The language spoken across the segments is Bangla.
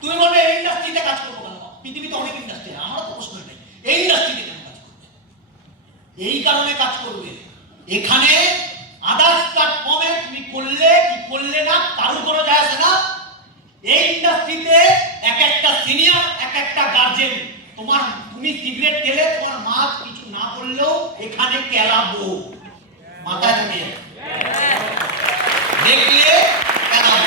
তুমি বলবে এই ইন্ডাস্ট্রিতে কাজ করবো কেন? পৃথিবীতে অনেক ইন্ডাস্ট্রি, আমার তো প্রশ্ন নেই, এই ইন্ডাস্ট্রিতে কেন কাজ করবে? এই কারণে কাজ করবে, এখানে আদার্স প্ল্যাটফর্মে তুমি করলে কি করলে না কারোর কোনো যায় আসে না। এই ইন্ডাস্ট্রিতে এক একটা সিনিয়র, এক একটা গার্জেন, তুমি সিগারেট খেলে তোমার মা কিছু না বললেও এখানে কেলাবো, মাথায় থাকে দেখলে কেলাবো,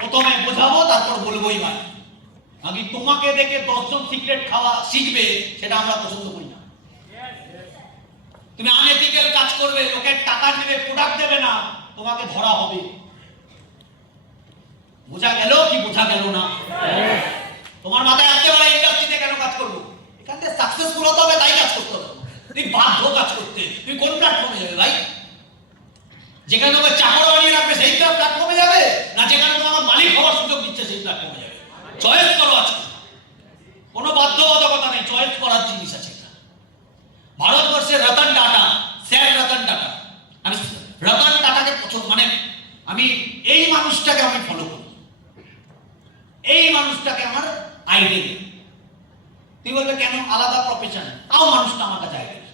প্রথমে বোঝাবো তারপর বলবোই ভাই। আমি তোমাকে দেখে 10 জন সিগারেট খাওয়া শিখবে, সেটা আমরা পছন্দ করি না। তুমি আনএথিক্যাল কাজ করবে, লোকের টাকা নেবে, প্রোডাক্ট দেবে না, তোমাকে ধরা হবে। বোঝা গেল কি বোঝা গেল না? তোমার মাথায় আসতে পারে ইন্ডাস্ট্রিতে কেন কাজ করবো, এখান থেকে সাকসেসফুল হতে হবে, তাই কাজ করতে হবে। তুমি বাধ্য কাজ করতে, তুমি কোন প্ল্যাটফর্মে যাবে ভাই? যেখানে তোমাকে চাকর বানিয়ে রাখবে সেই প্ল্যাটফর্মে যাবে, না যেখানে তোমার মালিক হওয়ার সুযোগ দিচ্ছে সেই প্ল্যাটফর্মে যাবে? চয়েস করো আজকে, কোনো বাধ্যবাধকতা নেই, চয়েস করার জিনিস আছে। ভারতবর্ষের রতন টাটা, স্যার রতন টাটা, আমি রতন টাটাকে পছন্দ, মানে আমি এই মানুষটাকে আমি ফলো করি, এই মানুষটাকে আমার আইডল। তুই বলবে কেন? আলাদা প্রফেশন, তাও মানুষটা আমার কাছে আইডল।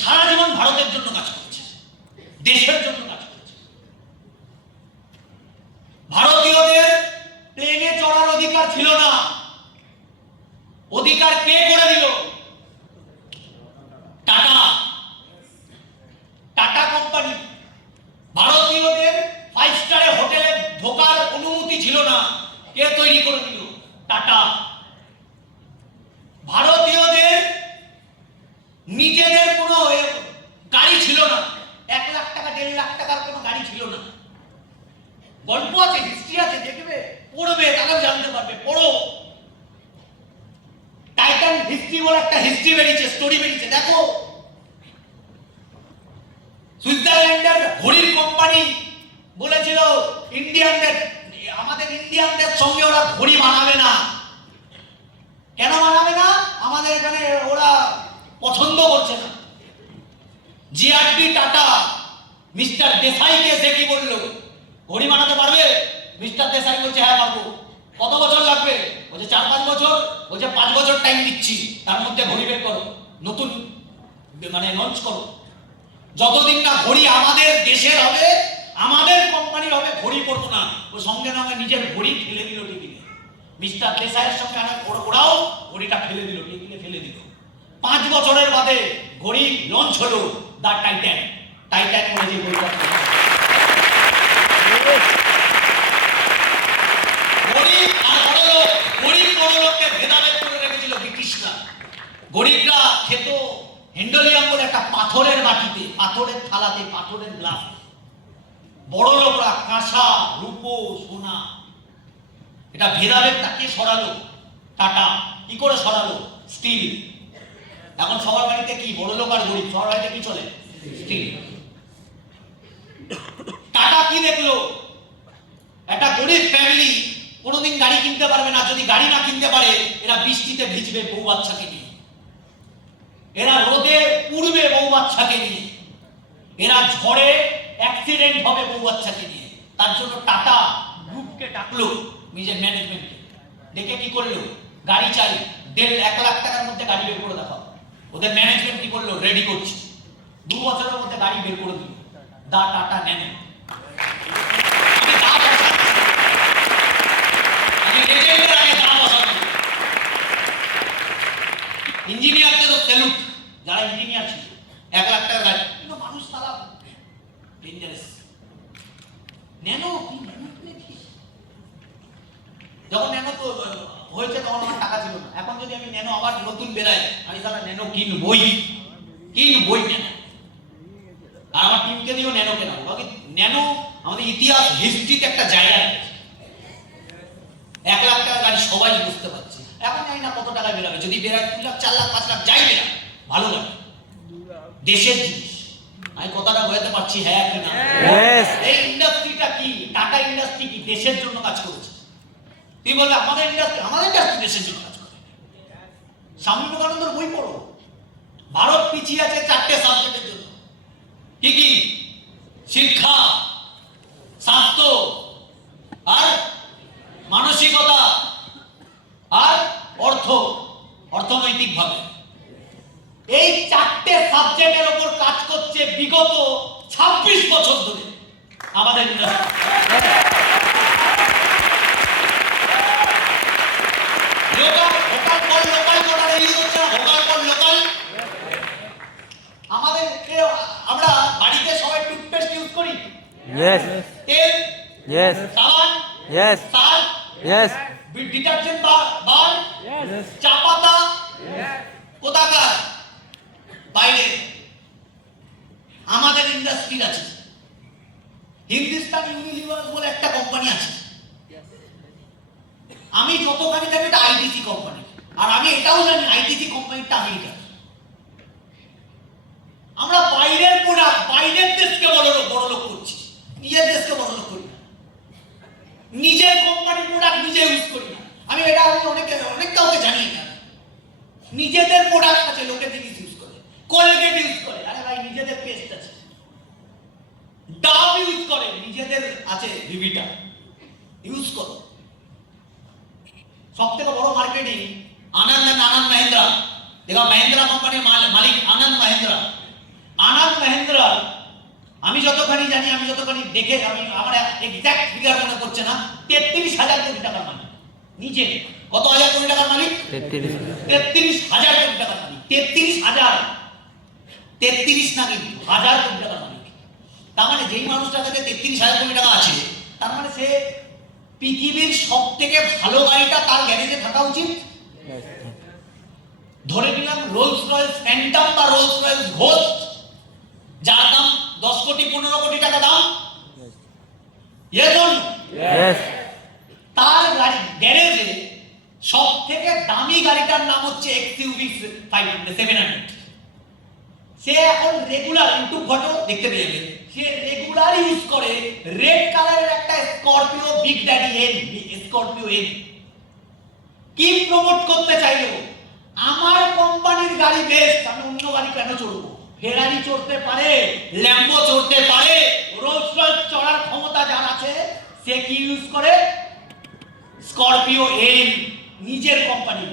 সারা জীবন ভারতের জন্য কাজ করেছে, দেশের জন্য কাজ করেছে। ভারতীয়দের প্লেনে চড়ার অধিকার ছিল না, অধিকার কে করে দিল? Tata, tata company. ভারতীয়দের 5 স্টারে হোটেলে ঢোকার অনুমতি ছিল না, কে তৈরি করে দিল? টাটা। ভারতীয়দের নিজেদের কোনো গাড়ি ছিল না, 1 লাখ টাকা 1.5 লাখ টাকার কোনো গাড়ি ছিল না। গল্প আছে, হিস্ট্রি আছে, দেখবে পড়বে, তারাও জানতে পারবে, পড়ো। টাইটান হিস্ট্রি বলে একটা হিস্ট্রি বেরিয়েছে, স্টোরি বেরিয়েছে, দেখো। সুইজারল্যান্ডের ঘড়ির কোম্পানি বলেছিল ইন্ডিয়ানদের, আমাদের ইন্ডিয়ানদের সঙ্গে ওরা ঘড়ি বানাবে না। কেন বানাবে না? আমাদের এখানে ওরা পছন্দ করছে না। জিআরডি টাটা মিস্টার দেসাইকে সে কি বলল, ঘড়ি বানাতে পারবে? মিস্টার দেসাই বলছে হ্যাঁ পারবো। কত বছর লাগবে? বলছে 4-5 বছর। বলছে 5 বছর টাইম দিচ্ছি, তার মধ্যে ঘড়ি বের করো, নতুন মানে লঞ্চ করো। যতদিন না ঘড়ি আমাদের দেশের হবে, আমাদের কোম্পানির হবে, ঘড়ি পড়বো না। ও সঙ্গে সঙ্গে নিজের ঘড়ি ফেলে দিল টেবিলে। মিস্টার দেসাইয়ের সঙ্গে ওরাও ঘড়িটা ফেলে দিল, টেবিলে ফেলে দিল। 5 বছরের বাদে ঘড়ি লঞ্চ হলো, দা টাইটান। টাইটান বলে যে ঘড়িটা, গরিব আর বড়লোক, গরিব বড়লোককে ভেদাভেদ করে রেখেছিল ব্রিটিশরা। গরিবরা খেত হেন্ডোলিয়াম বলে একটা পাথরের বাটিতে, পাথরের থালাতে, পাথরের গ্লাস। বড় লোকরা কাঁসা, রূপো, সোনা। এটা ভেদাভেদটা কে সরালো? টাটা। কি করে সরালো? স্টিল। এখন সবার বাড়িতে কি বড় লোক আর গরিব, সবার বাড়িতে কি চলে? স্টিল। টাটা কি দেখলো? একটা গরিব ফ্যামিলি কোনোদিন গাড়ি কিনতে পারবে না, যদি গাড়ি না কিনতে পারে এরা বৃষ্টিতে ভিজবে বউ বাচ্চাকে নিয়ে, এরা রোদে পুড়বে বউ বাচ্চাকে নিয়ে, এরা ঝড়ে অ্যাক্সিডেন্ট হবে বউ বাচ্চাকে নিয়ে। তার জন্য টাটা গ্রুপকে ডাকলো, নিজের ম্যানেজমেন্টকে ডেকে কি করলো? গাড়ি চাই, 1.5 লাখ টাকার মধ্যে গাড়ি বের করে দেখাও। ওদের ম্যানেজমেন্ট কি করলো? রেডি করছি। 2 বছরের মধ্যে গাড়ি বের করে দিল, দা টাটা ন্যানো। ইঞ্জিনিয়ারদের স্যালুট, যারা ইঞ্জিনিয়ার ছিল। 1 লাখ টাকা গাড়ি, কিন্তু মানুষ তারা ডেঞ্জারাস। ন্যানো কি যখন ন্যানো তো হয়েছে তখন আমার টাকা ছিল না। এখন যদি আমি ন্যানো আবার নতুন বেরাই, আমি তারা ন্যানো কিনবই ন্যানো। আর আমার টিমকে দিয়েও ন্যানো কেনাবো, কারণ ন্যানো আমাদের ইতিহাস হিস্ট্রিতে একটা জায়গা রেখেছে। 1 লাখ টাকা গাড়ি সবাই বুঝতে পারছে। এখন জানি না কত টাকা বেরাবে, যদি বেরায় 2 লাখ 4 লাখ 5 লাখ যাই বেরায়, ভালো লাগে, দেশের জিনিস। আমি কথাটা বোঝাতে পারছি হ্যাঁ কি না? এই ইন্ডাস্ট্রিটা কি, টাটা ইন্ডাস্ট্রি কি দেশের জন্য কাজ করেছে? তুই বললে আমাদের ইন্ডাস্ট্রি দেশের জন্য কাজ করে। স্বামী বিবেকানন্দের বই পড়ো, ভারত পিছিয়ে আছে 4টে সাবজেক্টের জন্য। কি কি? শিক্ষা, স্বাস্থ্য, আর মানসিকতা, আর অর্থনৈতিকভাবে। এই চারটে সাবজেক্টের উপর কাজ করছে বিগত 26 বছর ধরে আমাদের আমরা বাড়িতে সবাই টুথপেস্ট ইউজ করি। Yes. তেল, Yes. সাবান, Yes. Surf, Yes. Detergent bar, Yes. চা পাতা, কোথাকার? বাইরে। আমাদের ইন্ডাস্ট্রি আছে, হিন্দুস্তান ইউনিলিভার বলে একটা কোম্পানি আছে। আমি যতখানি জানি এটা আইটিসি কোম্পানি, আর আমি এটাও জানি আইটিসি কোম্পানিটা আমেরিকা। আমরা বাইরের প্রোডাক্ট, বাইরের দেশকে বড় লোক করছি, নিজের দেশকে বড় লোক করি না। নিজের কোম্পানির প্রোডাক্ট নিজে ইউজ করি না। আমি অনেক কাউকে জানি না। নিজেদের প্রোডাক্ট আছে, লোকের জিনিস ইউজ করে। কোলগেট ইউজ করে, আরে ভাই নিজেদের পেস্ট আছে। ডাব ইউজ করে, নিজেদের আছে ভিভিটা, ইউজ করো। সব থেকে বড় মার্কেটিং আনন্দ মহিন্দ্রা। দেখো মহিন্দ্রা কোম্পানির মালিক আনন্দ মহিন্দ্রা। আমি যতখানি জানি, আমি যতখানি দেখে, আমার এক্সাক্ট ফিগার মনে করছে না, 33,000 কোটি টাকার মালিক নিজে। কত হাজার কোটি টাকার মালিক? 33,000 কোটি টাকার মালিক। 33 না কিন্তু 1000 কোটি টাকার মালিক। তার মানে যেই মানুষটার কাছে 33,000 কোটি টাকা আছে, তার মানে সে পৃথিবীর সব থেকে ভালো গাড়িটা তার গ্যারেজে থাকা উচিত। ধরে নিলাম রোলস রয়েস ফ্যান্টম বা রোলস রয়েস ঘোস্ট, যার দাম 10 কোটি 15 কোটি টাকা দাম। তার গাড়ি গ্যারেজে সব থেকে দামি গাড়িটার নাম হচ্ছে XUV 700। সে এখন রেগুলার ইউটিউব ফটো দেখতে পেয়ে যাবে, সে রেগুলার ইউজ করে রেড কালারের একটা Scorpio big daddy N, Scorpio N. কি প্রমোট করতে চাইলো? আমার কোম্পানির গাড়ি বেস্ট, আমি অন্য গাড়ি কেন চড়বো? ফেরারি চড়তে পারে, ল্যাম্বো চড়তে পারে, রোলস রয়েস চড়ার ক্ষমতা যার আছে, সে কি ইউজ করে? স্করপিও এন, নিজের কোম্পানি।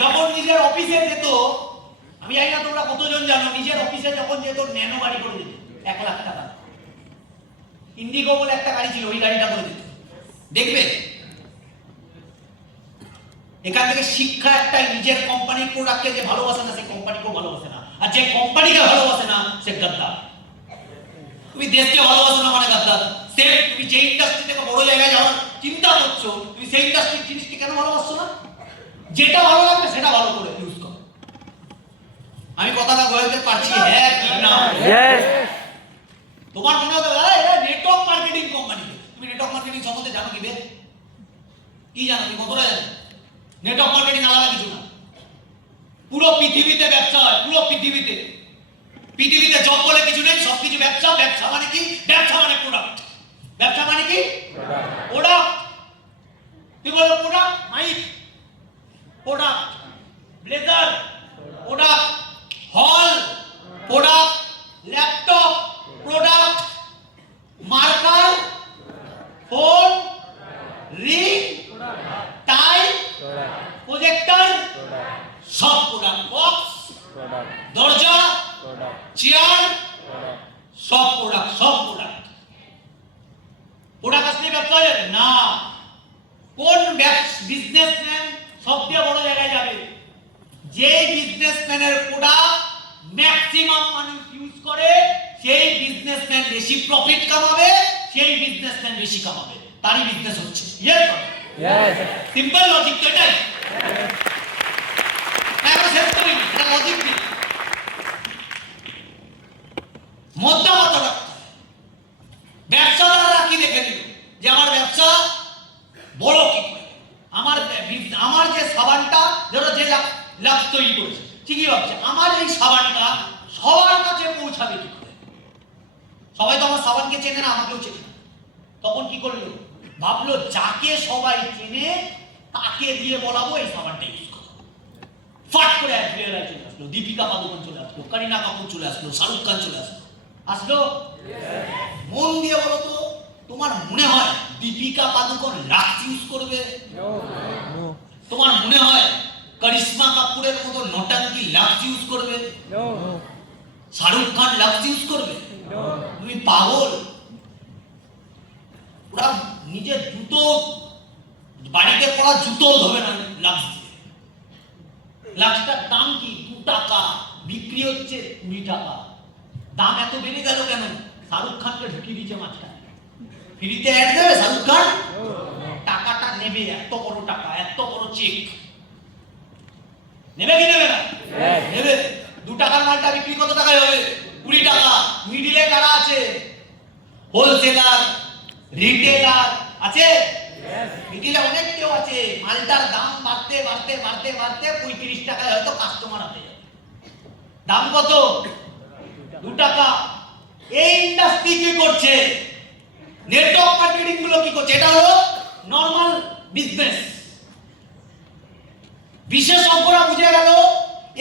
যখন নিজের অফিসে যেত, আমি জানি না তোমরা কতজন জানো, নিজের অফিসে যখন যেত ন্যানো গাড়ি করে দিত 1 লাখ টাকা। ইন্ডিগো বলে একটা গাড়ি ছিল, ওই গাড়িটা করে দিত। দেখবে এখান থেকে শিক্ষা একটাই, নিজের কোম্পানির প্রোডাক্টকে যে ভালোবাসে না, সে কোম্পানিকেও ভালোবাসে না। আর যে কোম্পানিকে ভালোবাসে না, সে গাদ্দার। তুমি দেশকে ভালোবাসো না মানে গাদ্দার। তুমি যে ইন্ডাস্ট্রি থেকে বড় জায়গায় যাওয়ার চিন্তা করছো, তুমি সেই ইন্ডাস্ট্রির জিনিসকে কেন ভালোবাসছো না? যেটা ভালো লাগবে সেটা ভালো করে ইউজ করো। আমি কথাটা বলতে পারছি, হ্যাঁ কি না? তোমার মনে হতে পারে এটা নেটওয়ার্ক মার্কেটিং কোম্পানি। তুমি নেটওয়ার্ক মার্কেটিং সম্বন্ধে জানো কি? কি জানো? তুমি কতটা জানো? নেটওয়ার্ক মার্কেটিং আলাদা কিছু না। পুরো পৃথিবীতে ব্যবসা হয়, পুরো পৃথিবীতে জব বলে কিছু নেই, সবকিছু ব্যবসা। ব্যবসা মানে কি? ব্যবসা মানে প্রোডাক্ট। ব্যবসা মানে কি? প্রোডাক্ট। কি বলো? Product, mike product, blazer product, hall product, laptop product, marker, phone, ring, tie, projector, সব প্রোডাক্ট। বক্স, দরজা, চেয়ার, সব প্রোডাক্ট। প্রোডাক্ট আসলে ব্যবসা হয়ে যাবে না। কোন বিজনেসম্যান সবচেয়ে বড় জায়গায় যাবে? যে বিজনেসম্যানের প্রোডাক্ট ম্যাক্সিমাম মানুষ ইউজ করে, সেই বিজনেসম্যান বেশি প্রফিট কামাবে, সেই বিজনেসম্যান বেশি কামাবে, তারই বিজনেস হচ্ছে। সিম্পল লজিক তো এটাই। এখন শেষ করিনি, এটা লজিক নেই, মধ্যমত রাখতে। ব্যবসাদাররা কি দেখে নিল যে আমার ব্যবসা বড় কি করে? আমার যে সাবানটা, ধরো যে লাভ তৈরি করেছে, ঠিকই ভাবছে আমার এই সাবানটা সবার কাছে পৌঁছাবে কি করে? সবাই তো আমার সাবানকে চেনে না, আমাকেও চেনে না। তখন কি করলো? ভাবলো যাকে সবাই চেনে তাকে দিয়ে বলাবো এই সাবানটা ইউজ করো। আসলো, দীপিকা পাদুকোন চলে আসলো, করিনা কাপুর চলে আসলো, শাহরুখ খান চলে আসলো। আসলো? মন দিয়ে বলো তো, তোমার মনে হয় দীপিকা পাদুকোন লাক্স ইউজ করবে? তোমার মনে হয় করিশ্মা কাপুরের মতো নটাঙ্কি লাক্স ইউজ করবে? শাহরুখ খান লাক্স ইউজ করবে? তুমি পাগল। ওরা নিজের জুতো, বাড়িতে পড়া জুতো ধোবে না লাক্স দিয়ে। লাক্সটার দাম কি? 2 টাকা, বিক্রি হচ্ছে 20 টাকা। দাম এত বেড়ে গেল কেন? শাহরুখ খানকে ঢুকিয়ে দিয়েছে মাঝখানে। ফ্রিতে অ্যাড দেবে শাহরুখ খান? টাকাটা নেবে, এত বড় টাকা, এত বড় চেক নেবে কি নেবে না? নেবে। 2 টাকার মালটা বিক্রি কত টাকায় হবে? 20 টাকা। মিডিলে কারা আছে? হোলসেলার, রিটেলার আছে? মিডিলে অনেক কেউ আছে। মালটার দাম বাড়তে বাড়তে বাড়তে বাড়তে 35 টাকায় হয়তো কাস্টমার আসে যাবে। দাম কত? 2 টাকা। এই ইন্ডাস্ট্রি কি করছে? নেটওয়ার্ক মার্কেটিং গুলো কি করছে? এটা হলো নরমাল বিজনেস। বিশেষজ্ঞরা বুঝে গেল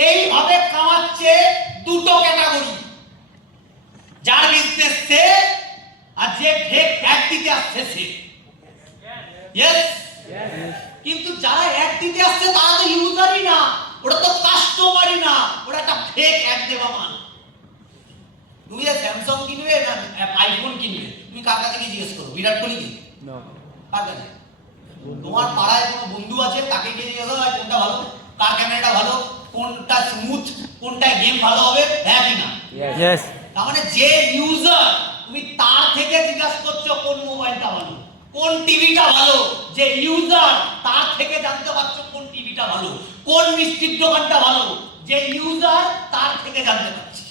এইভাবে কামাচ্ছে দুটো ক্যাটাগরি, যার বিজনেস সে আর যে ফেক অ্যাড দিতে আসছে সে। ইয়েস, কিন্তু যারা অ্যাড দিতে আসছে তারা তো ইউজারই না, ওরা তো কাস্টমারই না, ওরা একটা ফেক অ্যাড দেওয়া মাল। তুমি যে স্যামসাং কিনবে না আইফোন কিনবে, তুমি কার কাছে গিয়ে জিজ্ঞেস করো? বিরাট কোহলি কি? কার কাছে? তোমার পাড়ায় কোনো বন্ধু আছে, তাকে গিয়ে জিজ্ঞেস করো কোনটা ভালো, কার ক্যামেরাটা ভালো, কোনটা স্মুথ, কোনটায় গেম ভালো হবে, হ্যাঁ কি না? ইয়েস। তার মানে যে ইউজার, তুমি তার থেকে জিজ্ঞাসা করছো কোন মোবাইলটা ভালো, কোন টিভিটা ভালো। যে ইউজার, তার থেকে জানতে পারছো কোন টিভিটা ভালো, কোন মিষ্টির দোকানটা ভালো। যে ইউজার, তার থেকে জানতে পারছি।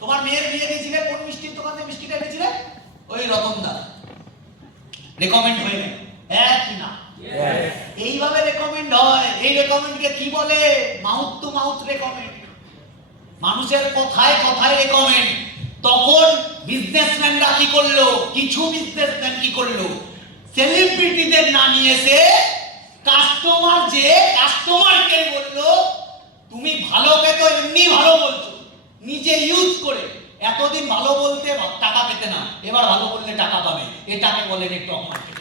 তোমার মেয়ের বিয়ে দিয়েছিলে, কোন মিষ্টির দোকান থেকে মিষ্টিটা এনেছিলে? ওই রতনদা। রেকমেন্ড হয়ে গেল, হ্যাঁ কি না? এইভাবে রেকমেন্ড হয়। এই রেকমেন্ডকে কি বলে? Mouth to mouth recommend. মানুষের কথায় কথায় রেকমেন্ড। তখন বিজনেসম্যানরা কি করলো? কিছু বিজনেসম্যান কি করলো? সেলিব্রিটিদের না নিয়ে এসে কাস্টমার, যে কাস্টমারকে বললো তুমি ভালোকে তো এমনি ভালো বলছো, নিজে ইউজ করে। এতদিন ভালো বলতে টাকা পেতে না, এবার ভালো বললে টাকা পাবে। এটাকে বলে নেটওয়ার্ক মার্কেটিং।